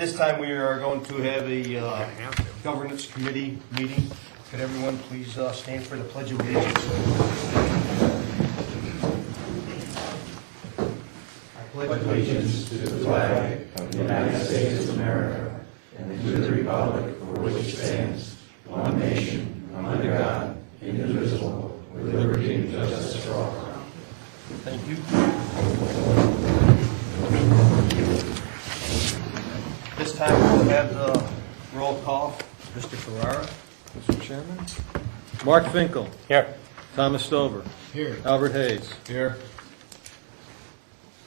this time we are going to have a governance committee meeting. Could everyone please stand for the Pledge of Allegiance? I pledge allegiance to the flag of the United States of America and to the republic for which it stands, one nation, under God, indivisible, with liberty and justice for all. Thank you. This time we'll have the roll call. Mr. Ferrara. Mr. Chairman. Mark Finkel. Here. Thomas Stover. Here. Albert Hayes. Here.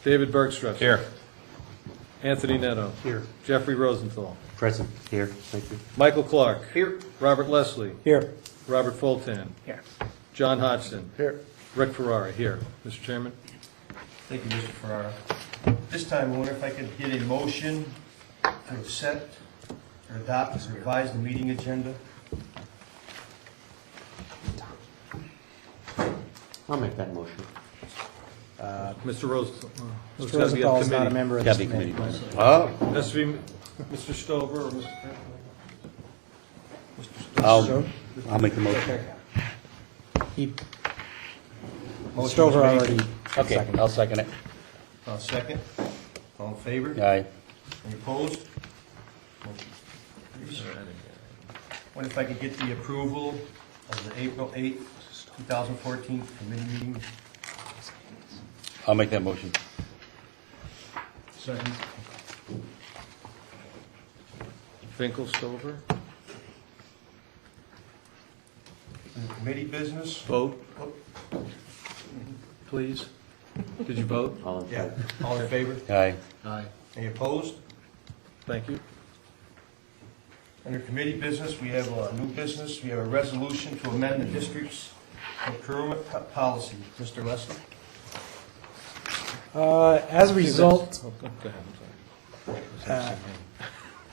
David Bergstrup. Here. Anthony Netto. Here. Jeffrey Rosenthal. Present. Here. Thank you. Michael Clark. Here. Robert Leslie. Here. Robert Fulton. Here. John Hodgson. Here. Rick Ferrara. Here. Mr. Chairman. Thank you, Mr. Ferrara. This time I wonder if I could get a motion to accept or adopt as revised the meeting agenda. I'll make that motion. Mr. Rosenthal. Mr. Rosenthal is not a member of this Gotta be committee. committee. Oh. Has to be Mr. Stover or Mr. I'll make the motion. Motion Stover was made. already Okay, seconded. I'll second it. Second. All in favor? Aye. Any opposed? Wonder if I could get the approval of the April 8th, 2014 committee meeting. I'll make that motion. Second. Finkel, Stover. Committee business? Vote, please. Did you vote? Yeah. All in favor? Aye. Aye. Any opposed? Thank you. Under committee business, we have a new business. We have a resolution to amend the district's procurement policy. Mr. Leslie? As a result, Oh, go ahead. I'm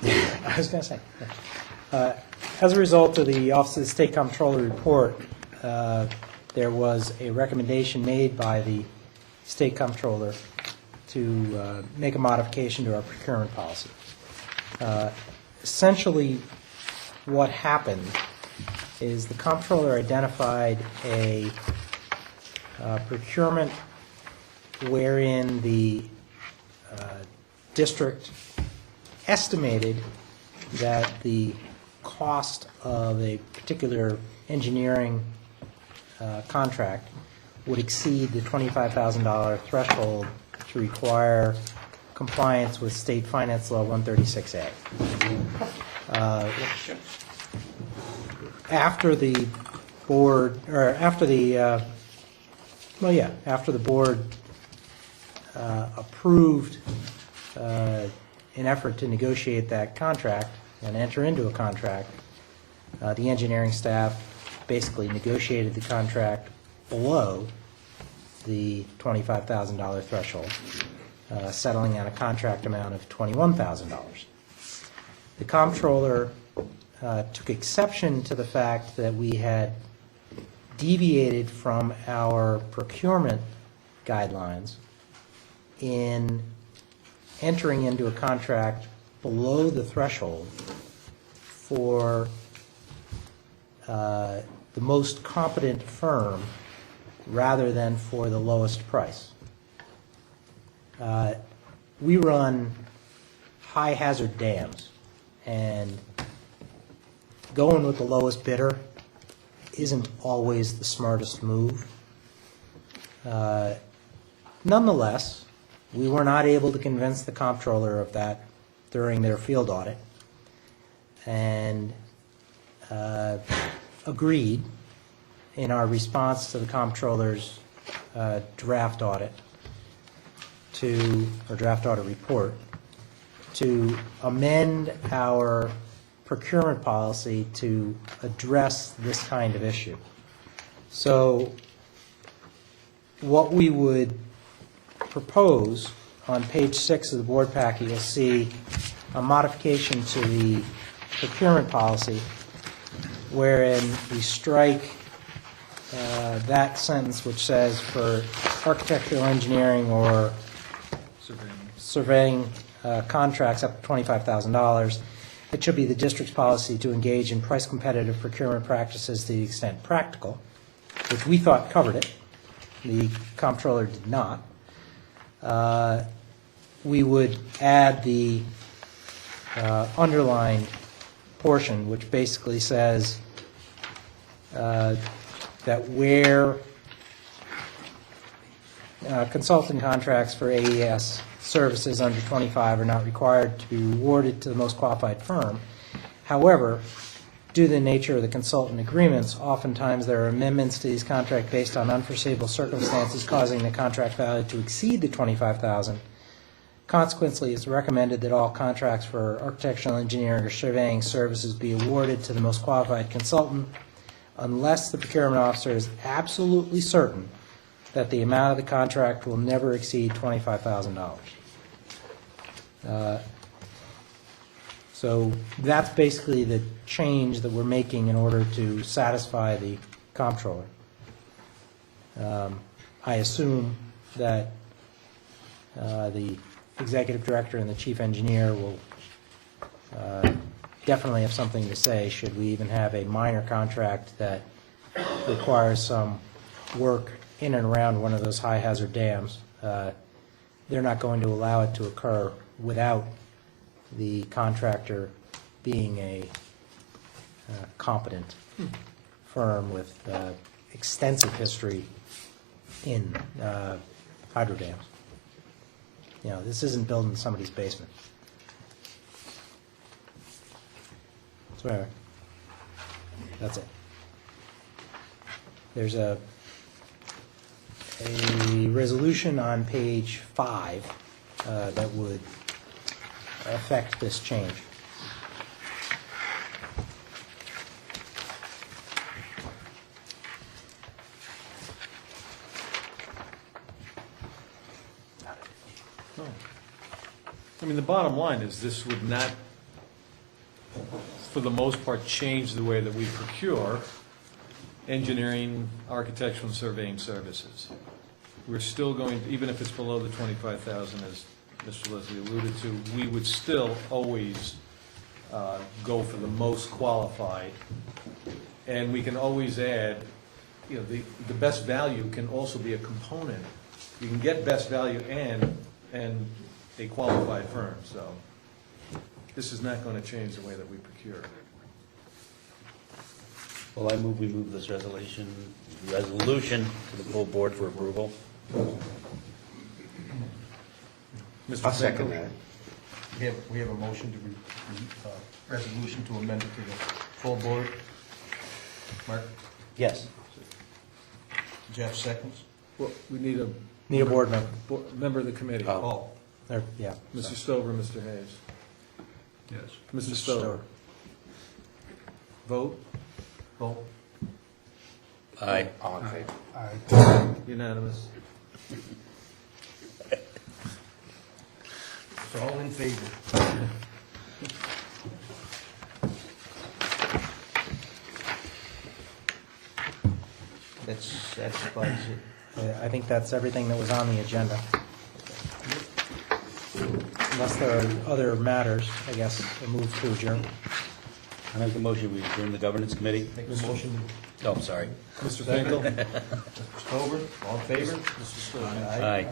sorry. I was going to say, as a result of the Office of the State Comptroller report, there was a recommendation made by the State Comptroller to make a modification to our procurement policy. Essentially, what happened is the Comptroller identified a procurement wherein the district estimated that the cost of a particular engineering contract would exceed the $25,000 threshold to require compliance with State Finance Law 136A. After the board, or after the, after the board approved an effort to negotiate that contract and enter into a contract, the engineering staff basically negotiated the contract below the $25,000 threshold, settling on a contract amount of $21,000. The comptroller took exception to the fact that we had deviated from our procurement guidelines in entering into a contract below the threshold for the most competent firm rather than for the lowest price. We run high hazard dams, and going with the lowest bidder isn't always the smartest move. Nonetheless, we were not able to convince the comptroller of that during their field audit, and agreed in our response to the comptroller's draft audit draft audit report to amend our procurement policy to address this kind of issue. So what we would propose on page 6 of the board packet, you'll see a modification to the procurement policy wherein we strike that sentence which says for architectural engineering or surveying contracts up to $25,000. It should be the district's policy to engage in price competitive procurement practices to the extent practical, which we thought covered it. The comptroller did not. We would add the underlined portion, which basically says that where consulting contracts for AES services under 25 are not required to be awarded to the most qualified firm. However, due to the nature of the consultant agreements, oftentimes there are amendments to these contracts based on unforeseeable circumstances causing the contract value to exceed the $25,000. Consequently, it's recommended that all contracts for architectural engineering or surveying services be awarded to the most qualified consultant unless the procurement officer is absolutely certain that the amount of the contract will never exceed $25,000. So that's basically the change that we're making in order to satisfy the comptroller. I assume that the executive director and the chief engineer will definitely have something to say should we even have a minor contract that requires some work in and around one of those high hazard dams. They're not going to allow it to occur without the contractor being a competent firm with extensive history in hydro dams. You know, this isn't building somebody's basement. So anyway, that's it. There's a resolution on page 5 that would affect this change. I mean, the bottom line is this would not, for the most part, change the way that we procure engineering, architectural, and surveying services. We're still going, even if it's below the 25,000, as Mr. Leslie alluded to, we would still always go for the most qualified. And we can always add, you know, the best value can also be a component. You can get best value and a qualified firm, so this is not going to change the way that we procure. Well, I move we move this resolution to the full board for approval. Mr. I'll second Finkel? that. We have a motion to, resolution to amend it to the full board. Mark? Yes. Jeff seconds? Well, we need a Board member. member of the committee. Oh. There, yeah. Mr. Stover, Mr. Hayes. Yes. Mr. Stover. Vote? Vote. Aye. All in favor? Unanimous. It's all in favor. That satisfies it. I think that's everything that was on the agenda. Unless there are other matters, I guess, we'll move to adjourn. I make the motion we adjourn the governance committee. Make the motion. Oh, sorry. Mr. Finkel? Mr. Stover, all in favor? Mr. Stover. Aye.